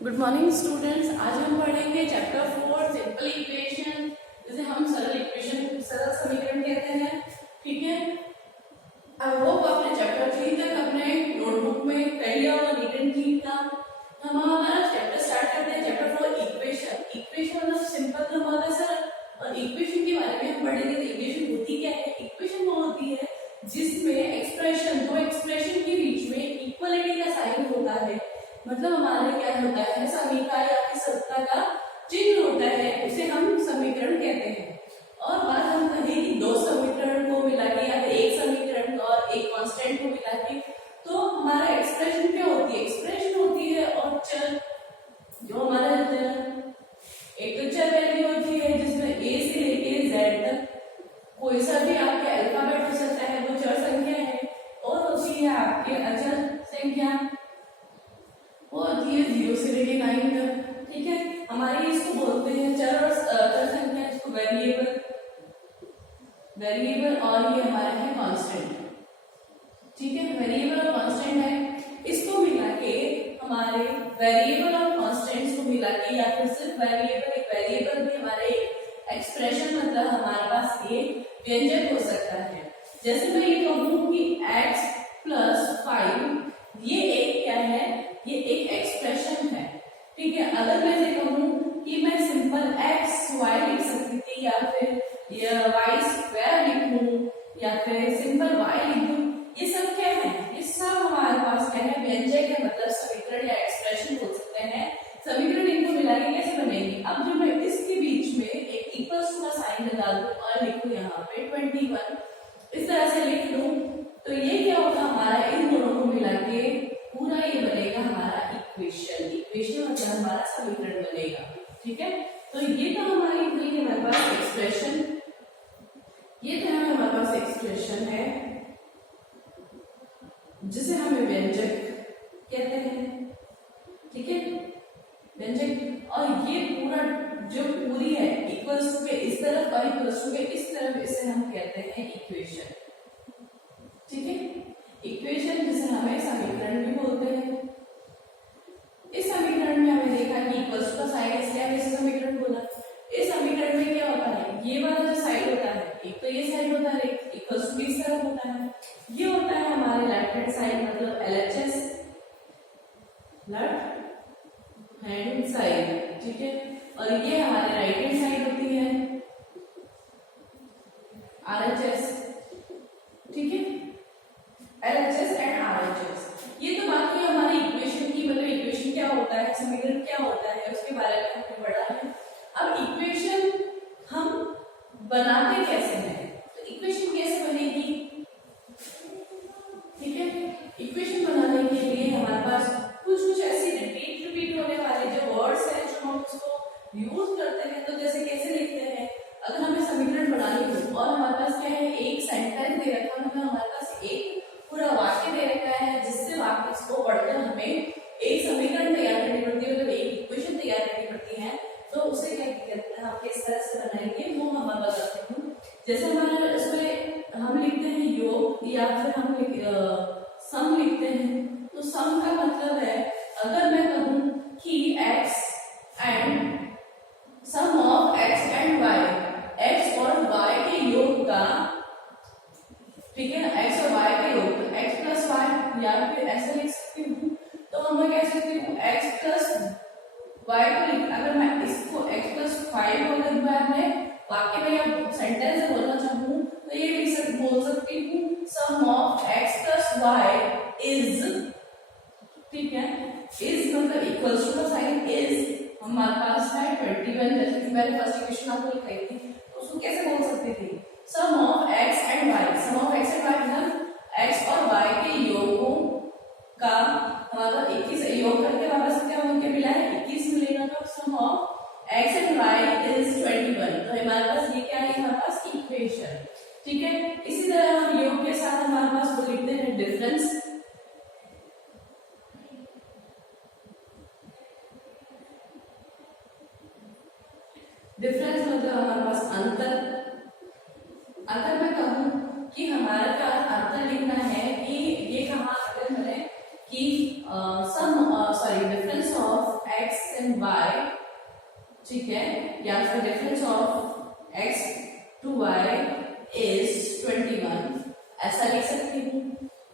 Good morning students. आज हम पढ़ेंगे चैप्टर 4 सिंपल इक्वेशन, जिसे हम सरल समीकरण कहते हैं। ठीक है, आई होप आपने चैप्टर 3 तक अपने नोटबुक में कर लिया होगा, नीट एंड क्लीन का। हम हमारा चैप्टर स्टार्ट करते हैं। Chapter 4 equation. इक्वेशन मतलब सिंपल नंबर है सर, और इक्वेशन के बारे में हम पढ़ेंगे। तो इक्वेशन होती क्या है? इक्वेशन वो होती है जिसमें दो एक्सप्रेशन के बीच में इक्वलिटी का साइन होता है। मतलब हमारे क्या होता है, समीकरण या फिर सत्ता का चिन्ह होता है, उसे हम समीकरण कहते हैं। और बात हम कहें कि दो समीकरण को मिला के या फिर एक समीकरण और एक कांस्टेंट को मिला के, तो हमारा एक्सप्रेशन क्या होती है? एक्सप्रेशन होती है और चर, जो हमारा एक तो चर वैल्यू होती है जिसमें ए से लेके जेड तक कोई सा भी आपके अल्फाबेट हो सकता है, वो चर संख्या है। और होती है आपके अचर संख्या, वो होती है 0 से लेके 9 तक। ठीक है, हमारे इसको बोलते हैं चर और चर संख्या, इसको वेरिएबल और ये हमारा है कांस्टेंट। ठीक है, वेरिएबल और कांस्टेंट है। इसको मिला के हमारे वेरिएबल और कांस्टेंट्स को मिला के, या फिर सिर्फ वेरिएबल भी हमारे एक्सप्रेशन, मतलब हमारे पास ये व्यंजक हो सकता है। जैसे मैं ये कहूं कि x + 5, ये एक क्या है? ये एक एक्सप्रेशन है। ठीक है, अगर मैं ये कहूं कि मैं सिंपल xy लिख सकती थी, या फिर y² लिखूं, या फिर सिंपल y लिख दूं, ये सब क्या है? ये सब हमारे पास क्या है? व्यंजक है, मतलब समीकरण या एक्सप्रेशन बोल सकते हैं। समीकरण इनको मिला के कैसे बनेगी? अब जो मैं इसके बीच में एक इक्वल्स का साइन लगा दूं और लिखूं यहाँ पे 21, इस तरह से लिख लूं, तो ये क्या होगा? हमारा इन दोनों को मिला के पूरा ये बनेगा हमारा इक्वेशन। इक्वेशन मतलब हमारा समीकरण बनेगा। ठीक है, तो ये तो हमारे पास एक्सप्रेशन, ये तो हमारे पास एक्सप्रेशन है जिसे हमें व्यंजक कहते हैं। ठीक है, व्यंजक। और ये पूरा जो पूरी है इक्वल्स टू के इस तरफ और इक्वल्स टू के इस तरफ, इसे हम कहते हैं इक्वेशन। ठीक है, इक्वेशन जिसे हमें समीकरण भी बोलते हैं। इस समीकरण में हमें देखा कि इक्वल्स का साइन, इसलिए हमने इसे समीकरण बोला। इस समीकरण में क्या होता है? ये वाला जो साइड होता है, एक तो ये साइड होता है, इक्वल्स टू इस तरफ होता है। ये होता है हमारे लेफ्ट हैंड साइड, मतलब LHS, लेफ्ट हैंड साइड। ठीक है, और ये हमारे राइट हैंड साइड होती है, RHS। ठीक है, LHS एंड RHS। ये तो बात हुई हमारी इक्वेशन की, मतलब इक्वेशन क्या होता है, समीकरण क्या होता है, उसके बारे में हमने पढ़ा है। अब इक्वेशन हम बनाते कैसे हैं? तो इक्वेशन कैसे बनेगी? ठीक है, इक्वेशन बनाने के लिए हमारे पास कुछ ऐसी रिपीट होने वाले जो वर्ड्स हैं, जो हम उसको यूज करते हैं। तो जैसे कैसे लिखते हैं? अगर हमें समीकरण बनानी हो और हमारे पास क्या है, एक सेंटेंस दे रखा है, मतलब हमारे पास एक पूरा वाक्य दे रखा है, जिससे वाक्य को पढ़कर हमें एक समीकरण तैयार करनी पड़ती है, मतलब एक इक्वेशन तैयार करनी पड़ती है। तो उसे क्या कहते हैं, हम किस तरह से बनाएंगे वो हम बताते हैं। जैसे हमारे इसमें हम लिखते हैं योग, या फिर हम सम लिखते हैं। तो सम का मतलब है, अगर मैं कहूं कि x and sum of x and y, x और y के योग का, ठीक है, x और y के योग, तो x + y, या फिर ऐसे लिख सकती हूँ। तो हम मैं कह सकती हूँ x + y को लिख, अगर मैं इसको x + 5 को अगर मैं अपने वाक्य में या सेंटेंस में बोलना चाहूँ, तो ये बोल सकती हूँ सम ऑफ x + y इज, ठीक है, इज मतलब इक्वल्स टू का साइन इज हमारे पास है 21। जैसे कि मैंने फर्स्ट इक्वेशन आपको लिखाई थी, तो उसको कैसे बोल सकती थी? Sum of x and y, sum of x and y मतलब x और y के योगों का हमारा 21 योग करके हमारे पास क्या होके मिला है? 21 मिलेगा। तो sum of x and y is 21। तो हमारे पास ये क्या है? हमारे पास इक्वेशन। ठीक है, इसी तरह हम योग के साथ हमारे पास वो लिखते हैं डिफरेंस। डिफरेंस मतलब हमारे पास या फिर difference of x to y is 21, ऐसा लिख सकती हूँ।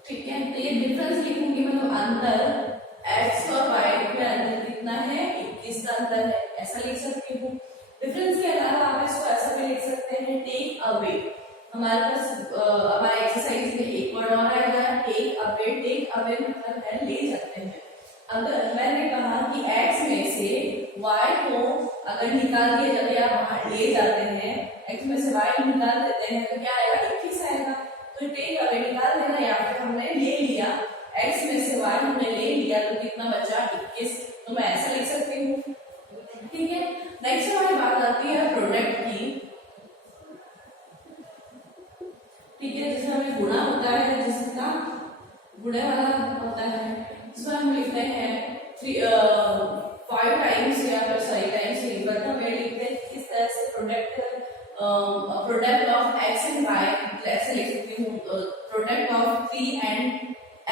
ठीक है, तो ये डिफरेंस लिखूंगी, मतलब अंतर x और y के अंदर कितना है, 21 का अंतर है, ऐसा लिख सकती हूँ। डिफरेंस के अलावा आप इसको ऐसा भी लिख सकते हैं, टेक अवे। हमारे पास हमारे एक्सरसाइज में एक वर्ड और आएगा, टेक अवे। टेक अवे मतलब है ले जाते हैं। अगर मैंने कहा कि x में से y को अगर निकाल दिया जाए या बाहर ले जाते हैं, x में से y निकाल देते हैं तो क्या आएगा, 21 आएगा। तो टेक अवे निकाल देना, या फिर हमने ले लिया x में से y हमने ले लिया तो कितना बचा, 21। तो मैं ऐसा लिख सकती हूँ। ठीक है, नेक्स्ट हमारी बात आती है प्रोडक्ट की। ठीक है, जैसे हमें गुणा होता है, जिसका गुणे वाला होता है, इसमें हम लिखते हैं 5 टाइम्स या फिर 6 टाइम्स, बट हमें लिखते हैं किस तरह से product of x and y, ऐसे लिख सकती हूँ, product of 3 and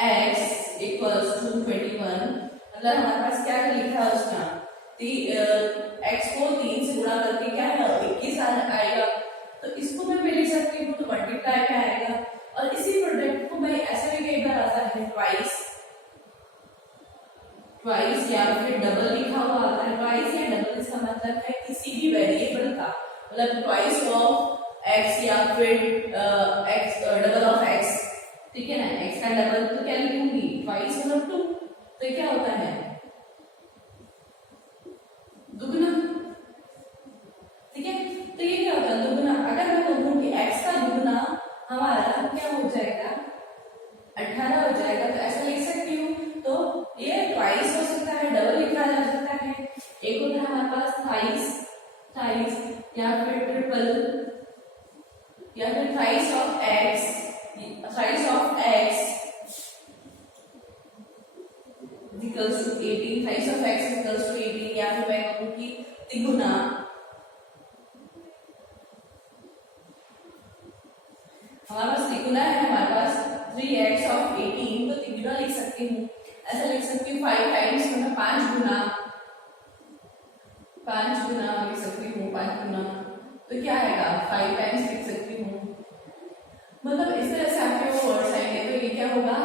x equals to 21। मतलब हमारे पास क्या लिखा है उसका, x को 3 से गुणा करके क्या है, 21 आएगा। तो इसको मैं लिख सकती हूँ, तो मल्टीप्लाई क्या आएगा। और इसी प्रोडक्ट को मैं ऐसे भी कई बार आता है ट्वाइस या फिर डबल लिखा हुआ आता है। ट्वाइस या डबल इसका मतलब है किसी भी वेरिएबल का, मतलब ट्वाइस ऑफ x या फिर x डबल ऑफ x। ठीक है ना, x का डबल तो क्या लिखूंगी, ट्वाइस मतलब 2। तो क्या होता है, दुगना। ठीक है, तो ये क्या होता है, दुगना। अगर मैं कहूँ कि x का दुगना हमारा क्या हो जाएगा, 18 हो जाएगा, तो ऐसा लिख सकती हूँ। तो ये ट्वाइस हो सकता है, डबल लिखा जा सकता है। एक होता है हमारे पास थाइस या फिर ट्रिपल या फिर thrice of x equals to 18, thrice of x equals to 18, या फिर मैं कहूँ कि तिगुना। हमारे पास तिगुना है, हमारे पास 3x ऑफ 18, तो तिगुना लिख सकती हूँ। ऐसा लिख सकती हूँ 5 टाइम्स, मतलब 5 गुना लिख सकती हूँ, 5 गुना। तो क्या आएगा, 5 टाइम्स लिख सकती हूँ। मतलब इस तरह से आपके वो वर्ड्स आएंगे। तो ये क्या होगा,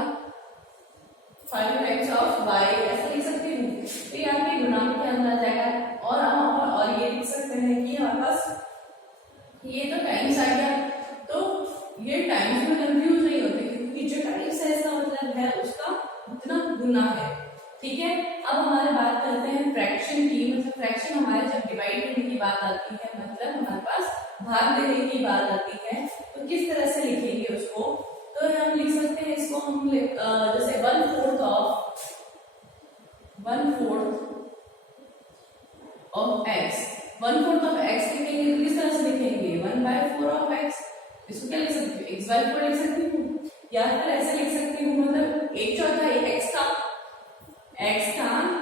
5 टाइम्स ऑफ y, ऐसा लिख सकती हूँ। तो ये आपके गुणांक के अंदर आ जाएगा। और ये लिख सकते हैं कि हमारे पास ये तो टाइम्स आ गया, तो ये टाइम्स में कंफ्यूज नहीं होते, क्योंकि जो टाइम्स है इसका मतलब है उसका उतना गुना है। ठीक है, अब हमारे बात करते हैं फ्रैक्शन की। मतलब फ्रैक्शन हमारे जब डिवाइड करने की बात आती है, मतलब हमारे पास भाग देने की बात आती है, तो किस तरह से लिखेंगे उसको। तो हम लिख सकते हैं इसको, हम जैसे 1/4 ऑफ x, 1/4 ऑफ x लिखेंगे तो किस तरह से लिखेंगे, 1/4 ऑफ x। इसको क्या लिख सकती हूँ, x/4 लिख सकती हूँ, या फिर ऐसे लिख सकती हूँ, मतलब 1/4 x का 1/4।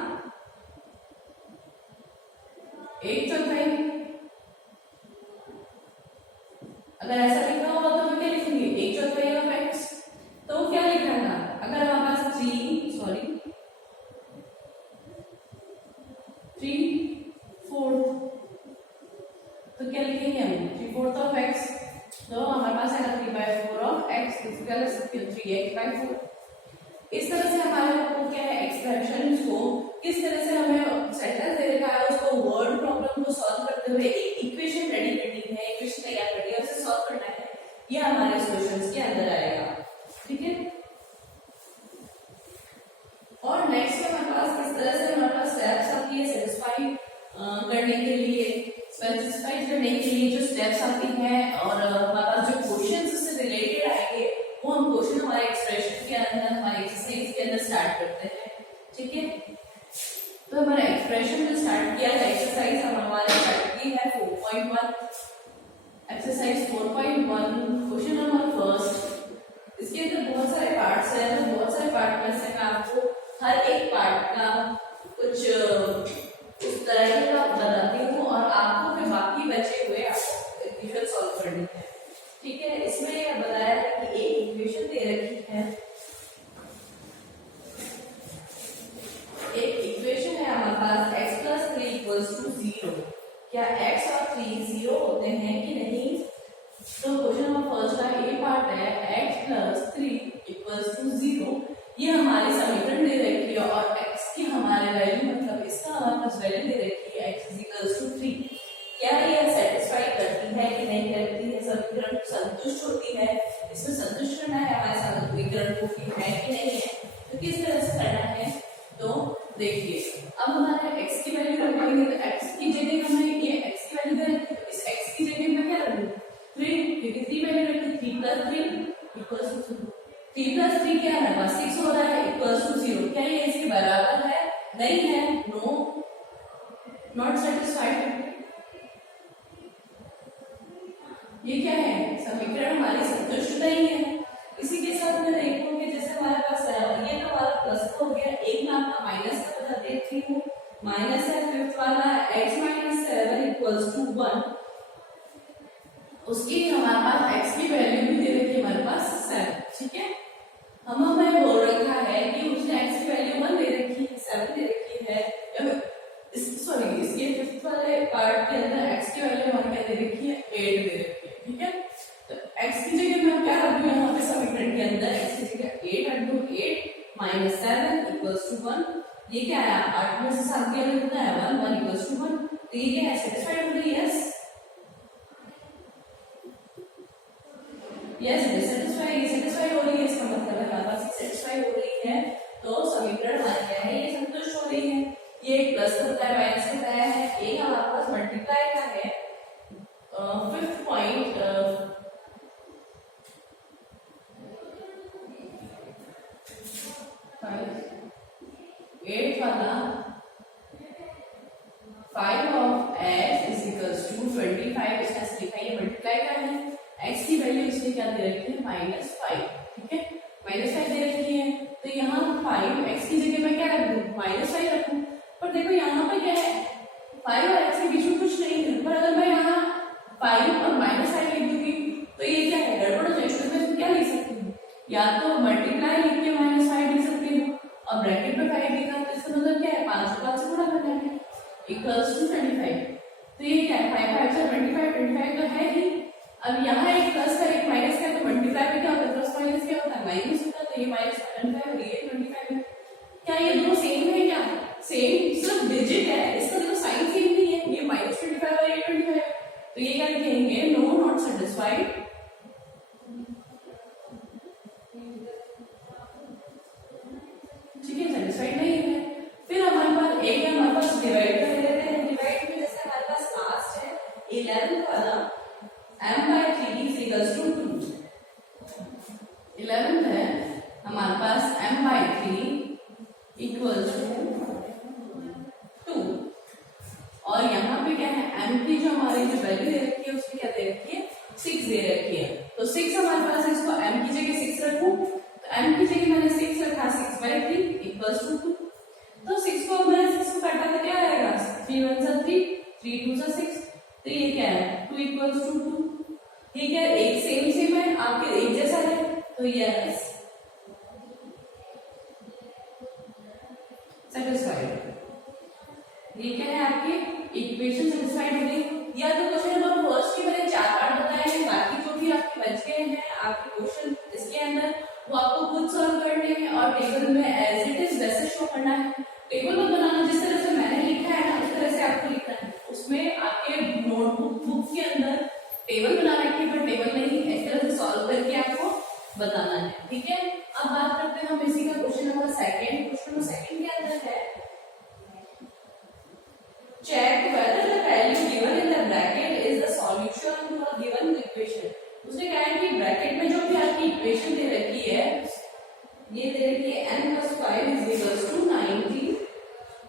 अगर ऐसा लिखा होगा तो मैं क्या लिखूंगी, 1/4 ऑफ x। तो क्या लिखा था, अगर हमारे पास 3/4, तो क्या लिखेंगे हम, 3/4 ऑफ x। तो हमारे पास है 3/4 ऑफ x, इसको क्या लिख सकती हूँ, 3x/4। इस तरह से हमारे को क्या है, एक्सप्रेशन को किस तरह से हमें सेंटेंस दे रखा है, उसको वर्ड प्रॉब्लम को सॉल्व करते हुए एक इक्वेशन रेडी करनी है, इक्वेशन तैयार करनी है, उसे सॉल्व करना है। ये हमारे क्वेश्चंस के अंदर आएगा। ठीक है, और नेक्स्ट हमारे पास किस तरह से हमारे पास स्टेप्स आती है सेटिस्फाई करने के लिए जो स्टेप्स आती हैं, और हमारे पास जो क्वेश्चंस उससे रिलेटेड आएंगे, वो हम क्वेश्चन हमारे एक्सप्रेशन के अंदर, हमारे एक्सरसाइज के अंदर स्टार्ट करते हैं। ठीक है, तो हमारा एक्सप्रेशन जो स्टार्ट किया है, एक्सरसाइज हम हमारे स्टार्ट की है 4.1, एक्सरसाइज 4.1, क्वेश्चन नंबर फर्स्ट। इसके अंदर बहुत सारे पार्ट्स हैं, तो बहुत सारे पार्ट में से मैं आपको हर एक पार्ट का कुछ उस तरह का बताती हूँ, और आपको फिर बाकी बचे हुए इक्वेशन सॉल्व करनी है। ठीक है, इसमें बताया है कि एक इक्वेशन दे रखी है, एक इक्वेशन है हमारे पास x + 3 = 0। क्या x वैल्यू की है कि नहीं है, तो किस तरह से करना है। तो देखिए अब हमारे x की वैल्यू रखेंगे, तो x की जगह हमें ये x की वैल्यू दे, इस x की जगह मैं क्या रखूं 3, क्योंकि 3 वैल्यू रखी, 3 + 3 इक्वल्स टू 3 + 3 क्या है हमारे 6 हो रहा है इक्वल्स टू 0। क्या ये इसके बराबर है, नहीं है, नो, नॉट सेटिस्फाइड। ये क्या है, समीकरण हमारी संतुष्ट नहीं है। इसी के साथ मैं देखूं कि जैसे हमारे पास ये तो हमारा प्लस हो गया, एक में आपका माइनस का बता देती हूँ, माइनस है, फिफ्थ वाला x - 7 इक्वल्स टू 1, उसकी हमारे पास x की वैल्यू भी दे रखी है हमारे पास 7, ठीक है। हमें बोल रखा है कि उसने x की वैल्यू 1 दे रखी है, 7 दे रखी है, सॉरी इसके फिफ्थ वाले पार्ट के अंदर x की वैल्यू हमें क्या दे रखी है 8 दे रखी है, ठीक है। तो x की जगह मैं क्या रख दूं यहाँ पे समीकरण के अंदर, x की जगह 8 रख दूं, 8 - 7 इक्वल्स टू 1। ये क्या है 8 में से 7 गया तो कितना है 1, 1 इक्वल्स टू 1। तो ये क्या है सेटिस्फाइड हो रही है, यस यस सेटिस्फाई हो रही है, इसका मतलब है हमारे पास सेटिस्फाई हो रही है। तो समीकरण हमारा क्या है, ये संतुष्ट हो रही है। ये प्लस का बताया, माइनस का बताया है, ये हमारे पास मल्टीप्लाई का है, फिफ्थ पॉइंट 8 वाला 5 of x is equals to 25, इसका लिखा है मल्टीप्लाई का है, x की वैल्यू इसने क्या दे रखी है -5, ठीक है, -5 दे रखी है। तो यहाँ 5 x की जगह मैं क्या रख दूं -5 रखूं, पर देखो यहाँ पे क्या है 5 और x के बीच में कुछ नहीं है, पर अगर मैं यहाँ 5 और -5 लिख दूंगी तो ये क्या है गड़बड़ हो जाएगी। तो मैं क्या लिख सकती हूँ, या तो मल्टीप्लाई लिख के -5 लिख सकती हूँ और ब्रैकेट में 5 लिखा, तो इसका मतलब क्या है 5 को 5 से गुणा करना है इक्वल्स टू 25। तो ये क्या है 5 5 से 25 तो है ही। अब यहाँ एक प्लस का एक माइनस का, तो मल्टीप्लाई में क्या होता है प्लस माइनस क्या होता है माइनस होता है, तो ये -25 और ये 25 है। क्या ये दोनों सेम है, क्या सेम, सिर्फ डिजिट है, इसका देखो साइन सेम नहीं है, ये -25 और ये 25 है। तो ये क्या लिखेंगे, नो नॉट सेटिस्फाइड, ठीक है, सेटिस्फाइड नहीं है। फिर हमारे पास एक है, हमारे पास डिवाइड कर लेते हैं। डिवाइड में जैसे हमारे पास लास्ट है 11 वाला m/3 is equals to 2, 11 है हमारे पास m/3 इक्वल्स टू 2, और यहाँ पे क्या है m की जो हमारी जो वैल्यू दे रखी है उसकी क्या दे रखी है 6 दे रखी है। तो 6 हमारे पास है, इसको m की जगह 6 रखूं, तो m की जगह मैंने 6 रखा 6/3 इक्वल्स टू 2। तो 6 को मैंने 6 को काटा तो क्या आएगा 3 1 सा 3, 3 2 सा 6, तो ये क्या है 2 इक्वल्स टू 2, ठीक है, एक सेम है आपके एक जैसा है, तो यस सेटिस्फाइड। ये क्या है आपके इक्वेशन सेटिस्फाइड हो गई। या तो क्वेश्चन नंबर फर्स्ट की मैंने 4 पार्ट बताए हैं, बाकी जो भी आपके बच गए हैं आपके क्वेश्चन इसके अंदर वो आपको खुद सॉल्व करने हैं और टेबल में एज इट इज वैसे शो करना है। टेबल में बनाना जिस तरह से मैंने लिखा है ना उस तरह से आपको लिखना है, उसमें आपके नोटबुक बुक के अंदर टेबल बना रखी है, पर टेबल नहीं, इस तरह से सॉल्व करके आपको बताना है, ठीक है। अब बात करते हैं हम इसी का question number second. Question number second के अंदर है check whether the value given in the bracket is the solution to a given equation। उसने कहा है कि ब्रैकेट में जो भी आपकी इक्वेशन दे रखी है, ये दे रखी है n + 5 = 90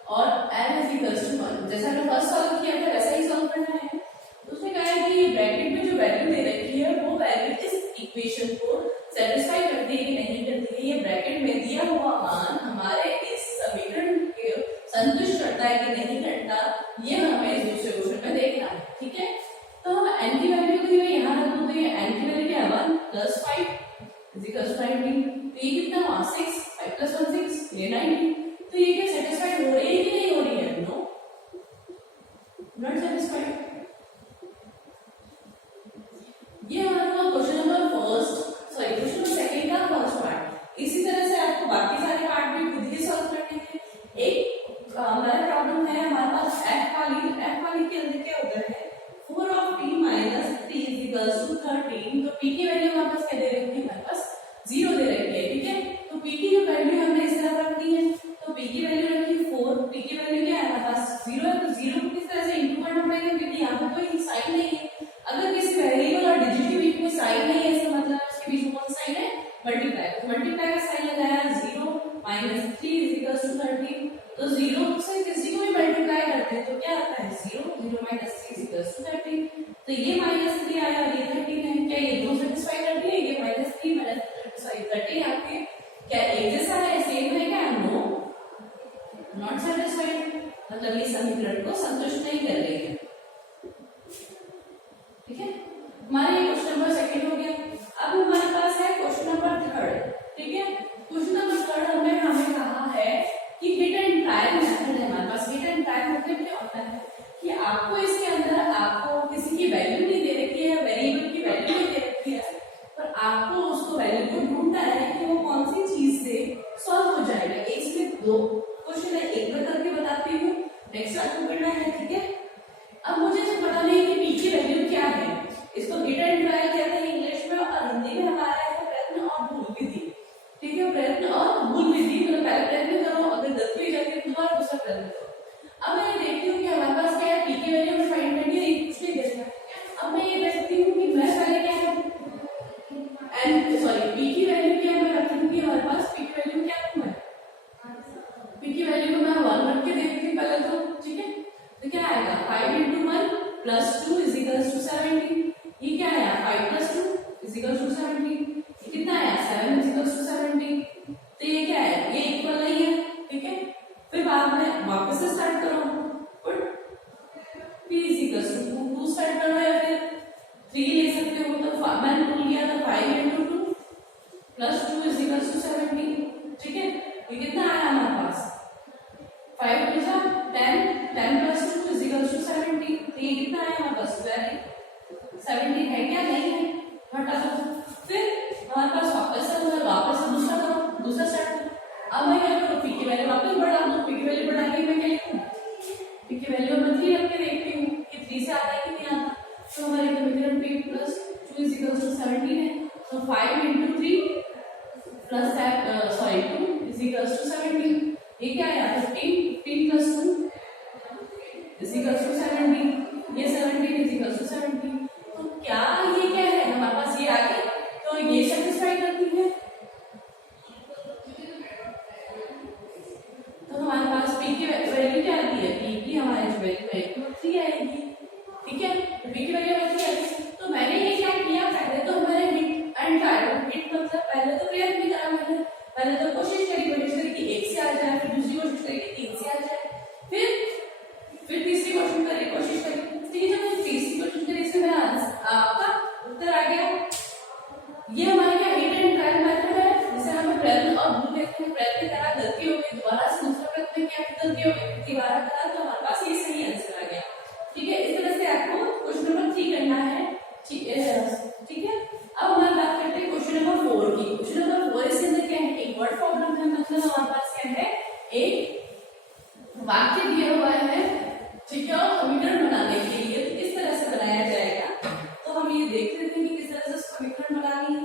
और n = 1। जैसा हमने फर्स्ट सॉल्व किया था वैसा ही सॉल्व करना है। उसने कहा है कि ब्रैकेट में जो वैल्यू दे रखी है वो वैल्यू इस इक्वेशन को सेटिस्फाई करती है कि नहीं करती है। ये ब्रैकेट में दिया हुआ मान हमारे इस समीकरण को संतुष्ट करता है कि नहीं करता, ये हमें इस दूसरे क्वेश्चन में देखना है, ठीक है। तो हम n की वैल्यू को यहाँ रख दो, तो ये n की वैल्यू क्या है 1 + 5 = 19। तो ये कितना हुआ 6, 5 + 1 6, ये 19। तो ये क्या सेटिस्फाइड हो रही है कि नहीं हो रही है, नो नॉट सेटिस्फाइड। ये हमारा question number question number second का फर्स्ट पार्ट। इसी तरह से आपको बाकी सारे पार्ट भी खुद ही सॉल्व करने हैं। एक हमारा प्रॉब्लम है हमारे पास f वाली के अंदर क्या होता है 4 of p - 3 = 13। तो p की वैल्यू हमारे पास क्या दे रखी है, हमारे पास 0 दे रखी है, ठीक है। मल्टीप्लाई का साइन लगाया, 0 माइनस 3 इज इक्वल टू 13। तो 0 से किसी को भी मल्टीप्लाई करते हैं तो क्या आता है 0, 0 माइनस 3 इज इक्वल टू 13। तो ये माइनस 3 आया और ये 13 है। क्या ये दो सेटिस्फाई करती है? ये माइनस 3 माइनस 13 आपके क्या एक जैसा है, सेम है क्या? नो, नॉट सेटिस्फाइड, मतलब ये समीकरण को संतुष्ट नहीं कर रही है। ठीक है, हमारे क्वेश्चन नंबर सेकंड हो गया। अब हमारे पास है क्वेश्चन नंबर थर्ड। ठीक है, क्वेश्चन नंबर थर्ड हमें कहा है कि हिट एंड ट्रायल मेथड है हमारे पास। हिट एंड ट्रायल मतलब क्या होता है कि आपको इसके अंदर आपको किसी की वैल्यू नहीं दे रखी है, वेरिएबल की वैल्यू नहीं दे रखी है, पर आपको उसको वैल्यू को ढूंढना है कि वो कौन सी चीज से सॉल्व हो जाएगा। एक से दो क्वेश्चन है, एक में करके बताती हूँ, नेक्स्ट आपको करना है। ठीक है, अब मुझे तो पता नहीं कि पी की वैल्यू क्या है। इसको हिट एंड ट्रायल कहते हैं इंग्लिश में, और हिंदी में हमारा है प्रयत्न और भूल विधि। ठीक है, प्रयत्न और भूल विधि, मतलब पहले प्रयत्न करो, अगर गलत भी जाती है तो दोबारा दूसरा प्रयत्न करो। अब मैं देखती हूँ कि हमारे पास क्या है, पी की वैल्यू में फाइंड करनी है, कुछ नहीं देखना। अब मैं ये देखती हूँ कि मैं पहले क्या है पी की वैल्यू क्या मैं रखती हूँ कि हमारे पास पी की वैल्यू क्या है, पी की वैल्यू को मैं 1 रख के देखती हूँ पहले तो। ठीक है, तो क्या आएगा 5 into 1 plus 2 is equals to 17। ये क्या आया 5 plus 2 is equals to 17। ये कितना आया 7 is equals to 17। तो ये क्या है, ये इक्वल नहीं है। ठीक है, फिर बाद में वापस से स्टार्ट करो, put p is equals to 2 start करो, या फिर 3 ले सकते हो। तो मैंने रूल लिया था 5 into 2 plus 2 is equals to 17। ठीक है, ये कितना आया हमारे पास 5 to 10, 10 plus 2 is equals to 17। तो ये कितना आया हमारे पास 17 है क्या? नहीं है, हटा दो। फिर हमारे पास वापस से दूसरा करो, दूसरा स्टार्ट करो। अब मैं क्या करूँ, पी की वैल्यू वापस बढ़ा दूँ। पी की वैल्यू बढ़ा के मैं क्या लिखूँ, पी की वैल्यू मैं 3 रख के देखती हूँ कि 3 से आता है कि नहीं आता। तो हमारे समीकरण p plus 2 is equals to 17 है। तो 5 into 3 plus 2 is equals to 17। ये क्या आया 15 plus 2 is equals to 17। ये 17 is equals to 17। तो क्या ये क्या है हमारे पास, ये आ गई, तो ये सेटिस्फाई करती है। तो हमारे पास पी की वैल्यू क्या आती है, पी की हमारी जो वैल्यू है वो 3 आएगी। ठीक है, पी की वैल्यू 3 आएगी। तो मैंने ये क्या किया, पहले तो हमारे हिट एंड ट्रायल, हिट मतलब पहले तो प्रयत्न नहीं करा मैंने, पहले तो कोशिश करी कि 1 से आ जाए, फिर दूसरी कोशिश करी कि 3 से आ जाए, फिर तीसरी कोशिश करी। ठीक है, जब मैंने तीसरी कोशिश करी इससे मेरा आपका उत्तर आ गया। ये हमारे क्या हिट एंड ट्रायल मेथड है, जिसे हमें प्रयत्न और भूल देखते हैं। प्रयत्न करा, गलती हो गई, दोबारा से दूसरा प्रयत्न किया, गलती हो गई, दोबारा करा, तो हमारे पास ये सही आंसर आ गया। ठीक है, इस तरह से आपको क्वेश्चन नंबर 3 करना है। ठीक है, अब हमारी बात करते हैं क्वेश्चन नंबर 4 की। क्वेश्चन नंबर 4 इसके अंदर क्या है, एक वर्ड प्रॉब्लम है, मतलब हमारे पास क्या है, एक वाक्य दिया हुआ है। ठीक है, और समीकरण बनाने के लिए किस तरह से बनाया जाएगा, तो हम ये देख लेते हैं कि किस तरह से समीकरण बनानी है।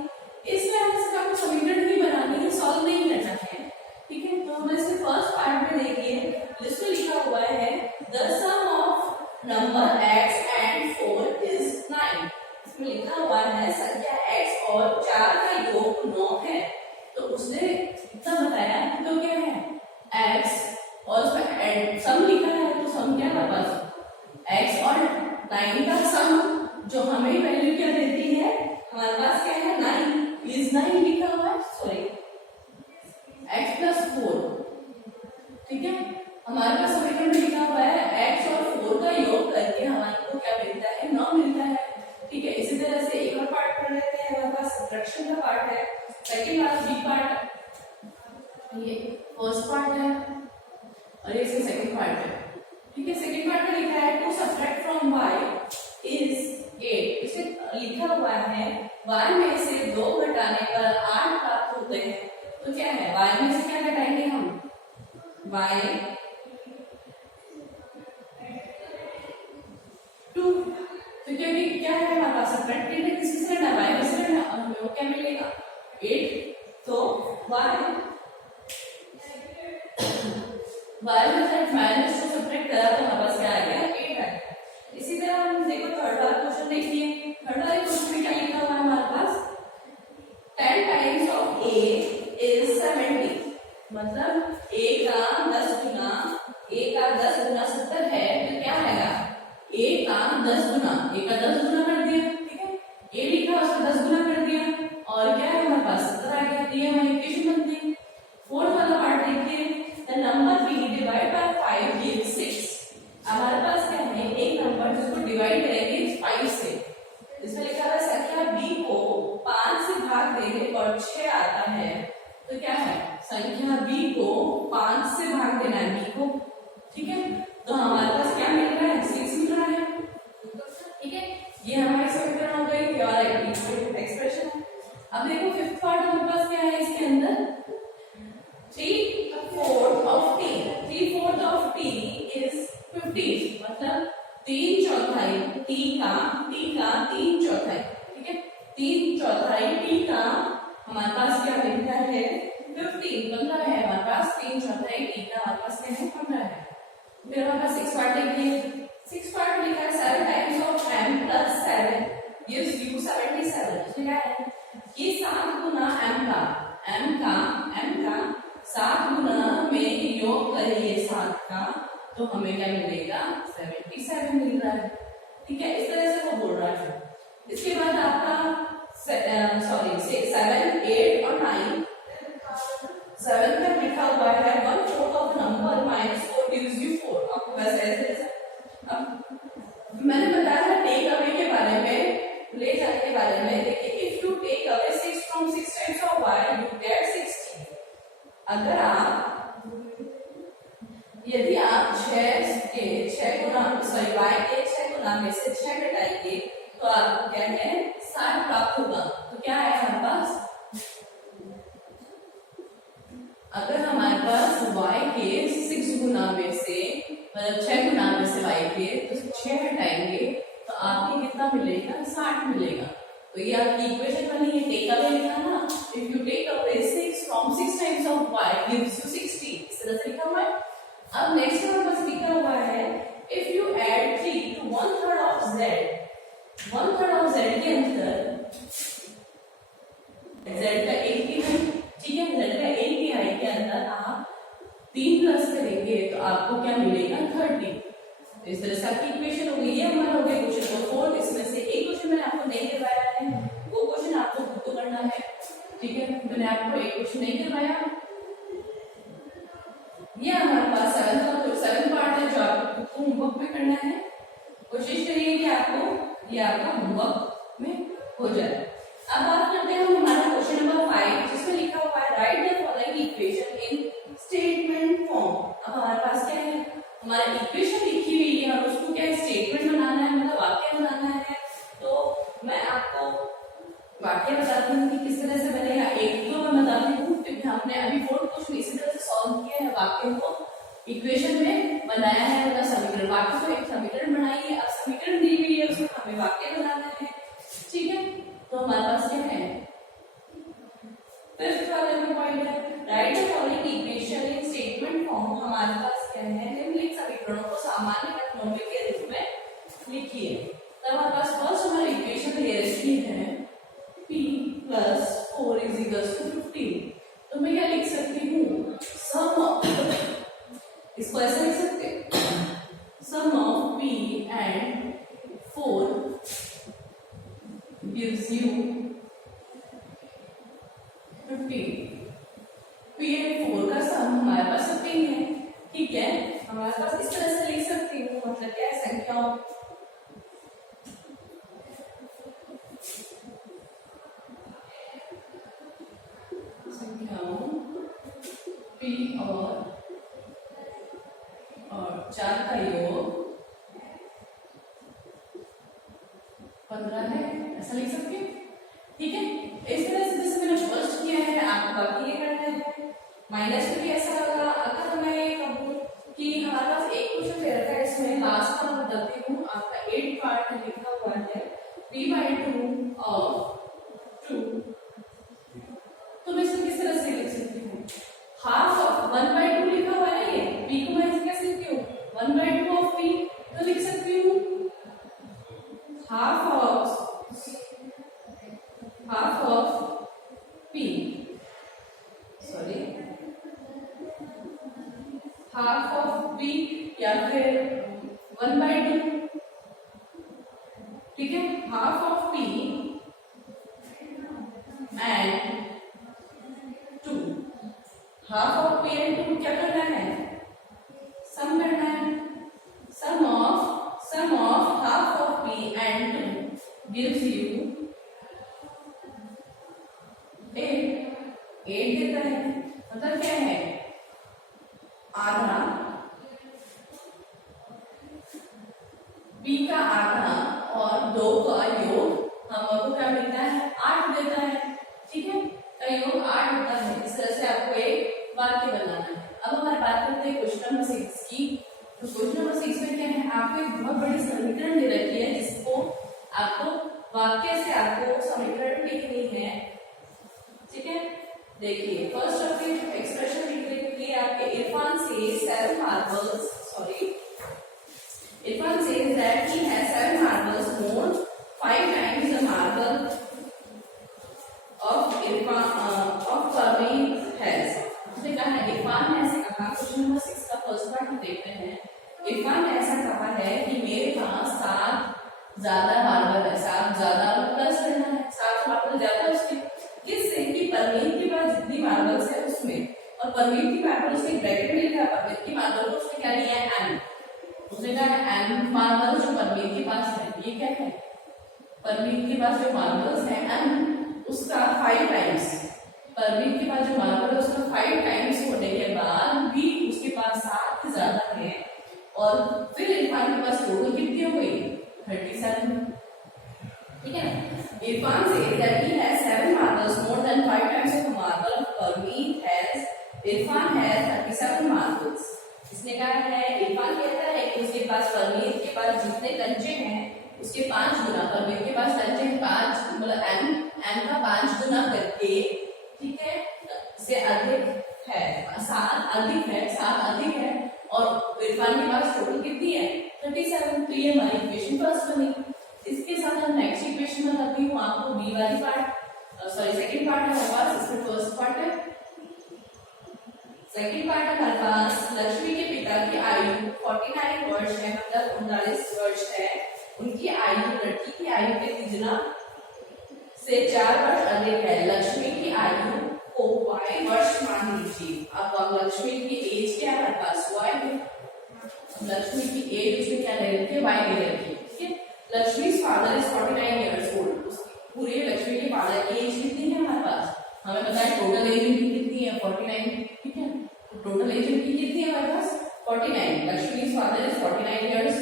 इसमें हमें सिर्फ आपको समीकरण ही बनानी है, सॉल्व नहीं करना है। ठीक है, तो हम इसके फर्स्ट पार्ट में देखिए, जिसमें लिखा हुआ है the sum of number x and 4 is 9। इसमें लिखा हुआ है संख्या x और 4 का योग 9 है। तो उसने इतना बताया तो क्या है x और उसमें सम लिखा है, तो सम क्या है पास x और 9 का सम, जो हमें वैल्यू क्या देती है, हमारे पास क्या है 9 is 9 लिखा हुआ है, सॉरी x plus 4। ठीक है, हमारे पास समीकरण में लिखा हुआ है x और 4 का योग करके हमारे को क्या मिलता है, 9 मिलता है। ठीक है, इसी तरह से एक और पार्ट पढ़ लेते हैं। हमारे पास सब्ट्रैक्शन का पार्ट है, सेकंड वाला बी पार्ट, ये फर्स्ट पार्ट है और ये इसका सेकंड पार्ट है। ठीक है, सेकंड पार्ट में लिखा है to subtract from y is 8। इसे लिखा हुआ है y में से 2 घटाने पर 8 प्राप्त होते हैं। तो क्या है, y में से क्या घटाएंगे हम, y 2। तो क्योंकि क्या है हमारे पास सब्ट्रैक्ट करना, किसी से करना, y में से करना, और हमें वो क्या मिलेगा 8। तो y में से माइनस 2 सब्ट्रैक्ट करा तो हमारे पास क्या आ गया 8 आ गया। इसी तरह हम देखो थर्ड वाला क्वेश्चन देखिए। थर्ड वाले क्वेश्चन में क्या लिखा हुआ है हमारे पास 10 टाइम्स ऑफ a इज 70, मतलब a का 10 गुना 70 है, तो क्या आएगा a का 10 गुना कर दिया, ठीक है, a लिखा उसका 10 गुना कर दिया और क्या है हमारे पास 70 आ गया, तो ये हमारी इक्वेशन बनती है। फोर्थ वाला पार्ट देखिए, the number b divide by 5 gives 6। हमारे पास क्या है, एक नंबर जिसको डिवाइड करेंगे 5 से, इसमें लिखा है संख्या b को 5 से भाग देने पर 6 आता है, तो क्या है संख्या b को 5 से भाग देना है b को, ठीक है, तो हमारे पास क्या मिल रहा है 6 मिल रहा है, ठीक है, ये हमारी समीकरण हो गई और एक्सप्रेशन है। अब देखो फिफ्थ पार्ट हमारे पास क्या है, इसके अंदर 3/4 ऑफ t इज 50, मतलब 3/4 t का 3/4, ठीक है, 3/4 t का हमारे पास क्या मिलता है 15 है, हमारे पास 3/4 t का हमारे पास क्या है 15 है। फिर हमारे पास 6 पार्ट लिखिए, 6 पार्ट लिखा है 7 times of m plus 7 gives you 77, क्या है ये 7 गुना m का 7 गुना में योग करिए 7 का, तो हमें क्या मिलेगा 77 मिल रहा है, ठीक है, इस तरह से वो बोल रहा है। इसके बाद आपका 7, 8 और 9, 7 में लिखा हुआ है 1/4 ऑफ नंबर -4 gives you 4, आपको वैसे ऐसे अब मैंने बताया था टेक अवे के बारे में, ले जाने के बारे में। देखिए if you take away 6 from 6 times of y you get 16। अगर आप यदि आप 6 गुना y के 6 गुना में से 6 घटाएंगे तो आपको क्या है 60 प्राप्त होगा। तो क्या है हमारे पास, अगर हमारे पास y के 6 गुना में से मतलब 6 गुना में से y के तो 6 हटाएंगे तो आपको कितना मिलेगा 60 मिलेगा। तो ये आपकी इक्वेशन बनी है, टेक अवे लिखा ना, if you take away 6 from 6 times of y gives you 60, इस तरह से लिखा हुआ है। अब नेक्स्ट हमारे पास लिखा हुआ है if you add 3 to 1/3 of z, 1/3 of z के अंदर z का 1 तिहाई, ठीक है, z का 1 तिहाई के अंदर आप 3 प्लस करेंगे तो आपको क्या मिलेगा 30। तो इस तरह से आपकी इक्वेशन हो गई। ये हमारा हो गया क्वेश्चन नंबर 4। इसमें से एक क्वेश्चन मैंने आपको नहीं करवाया है, वो क्वेश्चन आपको खुद को करना है, ठीक है, मैंने आपको एक क्वेश्चन नहीं करवाया। ये हमारे पास 7 पार्ट है जो आपको खुद को होमवर्क में करना है। कोशिश करिए कि आपको ये आपका होमवर्क में हो जाए। अब बात करते हैं हम हमारा क्वेश्चन नंबर 5 जिसमें लिखा हुआ है right the following equation in statement form. अब हमारे पास क्या है, हमारी इक्वेशन लिखी हुई है और उसको क्या स्टेटमेंट बनाना है, मतलब वाक्य बनाना है। तो मैं आपको वाक्य बताती हूँ कि किस तरह से बनेगा। एक तो मैं बताती हूँ क्योंकि हमने अभी बोर्ड क्वेश्चन इसी तरह से सॉल्व किया है, वाक्य को इक्वेशन में बनाया है, मतलब समीकरण, वाक्य को एक समीकरण बनाइए। अब समीकरण दी हुई है उसमें हमें वाक्य बनाना है, ठीक है। तो हमारे पास क्या है, फिफ्थ वाला जो पॉइंट है right the following equation in statement form. हमारे पास क्या है, निम्नलिखित समीकरणों को सामान्य पदनों के रूप में लिखिए। तब हमारे पास फर्स्ट हमारी इक्वेशन ले रखी है p + 4 = 15। तो मैं क्या लिख सकती हूँ, सम ऑफ, इसको ऐसे लिख सकते हैं, सम of p and 4 gives you 15। p and 4 का सम हमारे पास 15 है, ठीक है। हमारे पास इस तरह से लिख सकती हूँ, मतलब क्या है, संख्याओं p और 4 का योग 15 है, ऐसा लिख सकती हूँ, ठीक है। इस तरह से जैसे मैंने फर्स्ट किया है आपको बाकी ये करना है। माइनस में भी ऐसा लगा। अगर मैं ये कहूँ कि हमारे पास एक क्वेश्चन दे रखा है, इसमें लास्ट का मैं बताती हूँ, आपका 8 पार्ट में लिखा हुआ है 3/2 of 2। तो मैं इसे किस तरह से लिख सकती हूँ, हाफ ऑफ 1/2 लिखा हुआ है, ये p को मैं ऐसे कैसे लिखती हूँ 1/2 of p, तो लिख सकती हूँ half of p। Sorry half of P या फिर 1/2, ठीक है, half of P and 2, half of P and 2 क्या करना है, सम करना है, sum of half of P and 2 gives you 8 देता है। मतलब क्या है, आधा p का आधा और 2 का योग हमको क्या मिलता है, 8 देता है, ठीक है, का योग 8 होता है। इस तरह से आपको एक वाक्य बनाना है। अब हमारी बात करते हैं क्वेश्चन नंबर 6 की। तो क्वेश्चन नंबर 6 में क्या है, आपको एक बहुत बड़ी समीकरण दे रखी है जिसको आपको वाक्य से आपको समीकरण लिखनी है, ठीक है। देखिए फर्स्ट ऑफ एक्सप्रेशन लिखने के लिए आपके इरफान से 7 marbles, sorry Irfan says that he has 7 marbles, more 5 times the marble of Parveen has. उसने कहा है, इरफान ने ऐसे कहा, क्वेश्चन नंबर 6 का फर्स्ट पार्ट हम देखते हैं। इरफान ने ऐसा कहा है कि मेरे पास 7 ज्यादा मार्बल है, 7 ज्यादा प्लस करना है, 7 मार्बल ज्यादा उसके, किससे कि परमीत के पास जितनी मार्बल्स है उसमें, और परमीत की मार्बल उसने ब्रैकेट में लिखा, परमीत की मार्बल को उसने क्या लिया है, एम। उसने कहा एम मार्बल जो परमीत के पास है, ये क्या है, परमीत के पास जो मार्बल्स है एम, उसका 5 टाइम्स, परमीत के पास जो मार्बल है उसका 5 टाइम्स होने के बाद भी उसके पास 7 से ज्यादा है, और फिर इरफान के पास टोटल कितनी हो गई, 37, ठीक है। इरफान से that he has 7 marbles more than 5 times of marble of Parmeet has, Irfan has 37 marbles। इसने कहा है, इरफान कहता है कि उसके पास परमीत के पास जितने कंचे हैं उसके 5 गुना, परमीत के पास कंचे 5 मतलब एम का 5 गुना करके, ठीक है, से अधिक है, 7 अधिक है, 7 अधिक है, और इरफान के पास टोटल कितनी है, 37। तो ये हमारी इक्वेशन फर्स्ट बनी। इसके साथ हम नेक्स्ट इक्वेशन बनाती हूँ आपको, बी वाली पार्ट, सॉरी सेकंड पार्ट है हमारे पास, इसमें फर्स्ट पार्ट है, सेकंड पार्ट हमारे पास, लक्ष्मी के पिता की आयु 49 वर्ष है, मतलब 39 वर्ष है, उनकी आयु लड़की की आयु के तिगुना से 4 वर्ष अधिक है। लक्ष्मी की आयु को y वर्ष मान लीजिए। अब लक्ष्मी की एज क्या है हमारे पास, y है, लक्ष्मी की एज उसमें क्या ले रखी है, y ले रखी है, ठीक है। Lakshmi father is 49 years old, पूरे लक्ष्मी के फादर की एज कितनी है हमारे पास, हमें पता है टोटल एज उनकी कितनी है, 49, ठीक है, टोटल एज उनकी कितनी है हमारे पास, 49। लक्ष्मी's father is 49 years,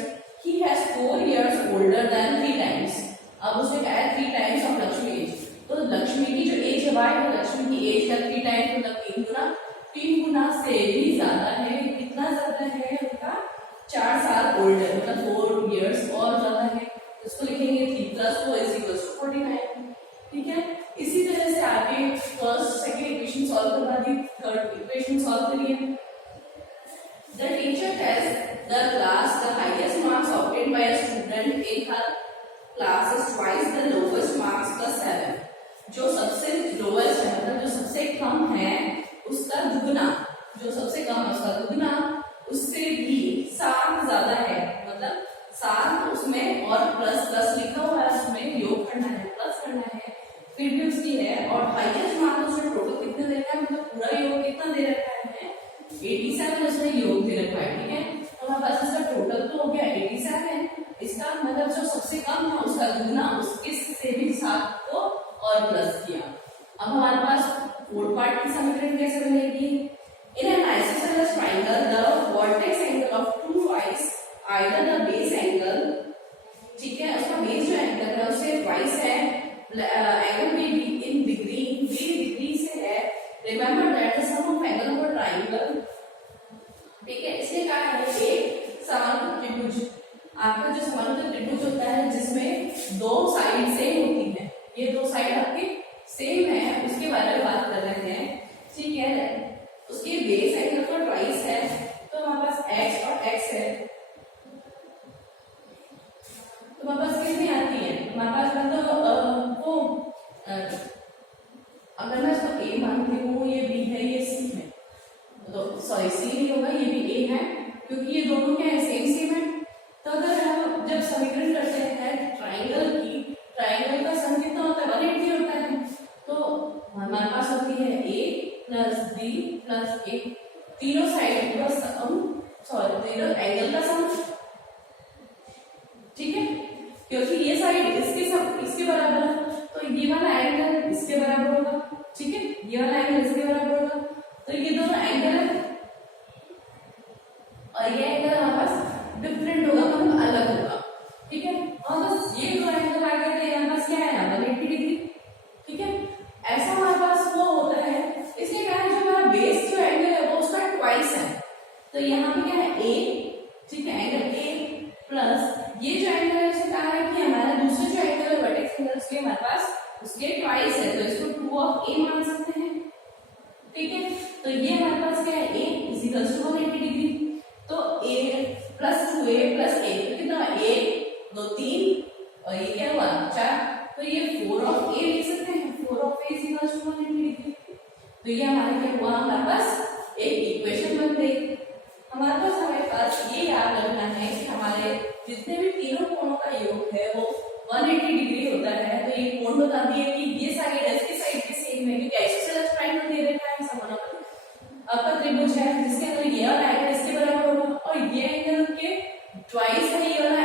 he has 4 years older than 3 times। अब उसने कहा है 3 टाइम्स ऑफ लक्ष्मी एज, तो लक्ष्मी की जो एज है वाई, तो लक्ष्मी की एज का 3 टाइम्स मतलब 3 गुना से भी ज्यादा है। कितना ज्यादा है उनका, 4 साल ओल्डर, मतलब 4 इयर्स और ज्यादा है, इसको लिखेंगे 3 + 4 = 49, ठीक है। इसी तरह से आगे फर्स्ट सेकंड इक्वेशन सॉल्व करवा दी, थर्ड इक्वेशन सॉल्व करिए। The teacher tells the class the highest marks obtained by a student in her class is twice the lowest marks plus 7। जो सबसे लोवेस्ट है, मतलब जो सबसे कम है उसका दुगना, जो सबसे कम है उसका दुगना, उससे भी 7 ज्यादा है, मतलब 7 उसमें और प्लस प्लस लिखा हुआ है, उसमें योग करना है, प्लस करना है, फिर भी उसकी है, और हाईएस्ट मार्क उसमें टोटल कितने दे रखा है, मतलब पूरा योग कितना दे रखा है, 87 उसने योग दे रखा है, ठीक है। तो हमारे पास इसका टोटल तो हो गया 87, इसका मतलब जो सबसे कम था उसका दुगना, उससे भी 7 को और प्लस किया। अब हमारे पास फोर्थ पार्ट की समीकरण कैसे बनेगी, in an isosceles triangle the vertex angle of 2 sides either the base angle, ठीक है, उसका बेस जो एंगल है उससे ट्वाइस है, एंगल भी इन डिग्री से है। Remember that the sum of angle of a triangle, ठीक है, इसने कहा है एक समांतर त्रिभुज, आपका जो समांतर त्रिभुज होता है जिसमें 2 साइड सेम होती है, ये 2 साइड आपके सेम है, उसके बारे में बात कर रहे हैं, ठीक है। उसके बेस एंगल तो ट्वाइस है, तो हमारे पास x और x है, तो हमारे पास कितनी आती है, हमारे पास मतलब वो अगर मैं इसको a मानती हूँ, ये b है, ये दोनों क्या है, सेम सेम है। तो अगर हम जब समीकरण करते हैं ट्राइंगल का सम कितना होता है, 180 होता है। तो हमारे पास होती है a plus b plus a, तीनों साइड का सम, सॉरी तीनों एंगल का सम, ठीक है, क्योंकि ये साइड इसके बराबर है, तो ये वाला एंगल इसके बराबर होगा, ठीक है, ये वाला एंगल इसके बराबर होगा। तो ये दोनों एंगल है और ये एंगल हमारे पास डिफरेंट होगा, मतलब अलग होगा, ठीक है। और बस ये दो एंगल आ गए थे, हमारे पास क्या है, 180 डिग्री, ठीक है। ऐसा हमारे पास वो होता है, इसलिए क्या है, जो हमारा बेस जो एंगल है वो उसका ट्वाइस है। तो यहाँ पे क्या है, a, ठीक है, एंगल a प्लस ये जो एंगल है, इससे कहा है कि हमारा दूसरे जो एंगल है वर्टेक्स एंगल, उसके हमारे पास उसके ट्वाइस है, तो इसको 2 ऑफ a मान सकते हैं, ठीक है। तो ये हमारे पास क्या है, a इक्वल्स टू 180 डिग्री। तो a plus 2a plus a कितना, 1 2 3 और ये क्या हुआ 4, तो ये 4 ऑफ a लिख सकते हैं, 4 of a equals to 180 degree. तो ये हमारा क्या हुआ, हमारे पास एक इक्वेशन बन गई। हमारे पास ये याद रखना है कि हमारे जितने भी तीनों कोणों का योग है वो 180 डिग्री होता है। तो ये कोण बता दिए कि ये साइड इसके साइड के सेम है, क्योंकि आइसोसेलेस ट्रायंगल दे रखा है समानांतर आपका त्रिभुज है, जिसके अंदर ये वाला एंगल इसके बराबर होगा और ये एंगल के ट्वाइस है ये वाला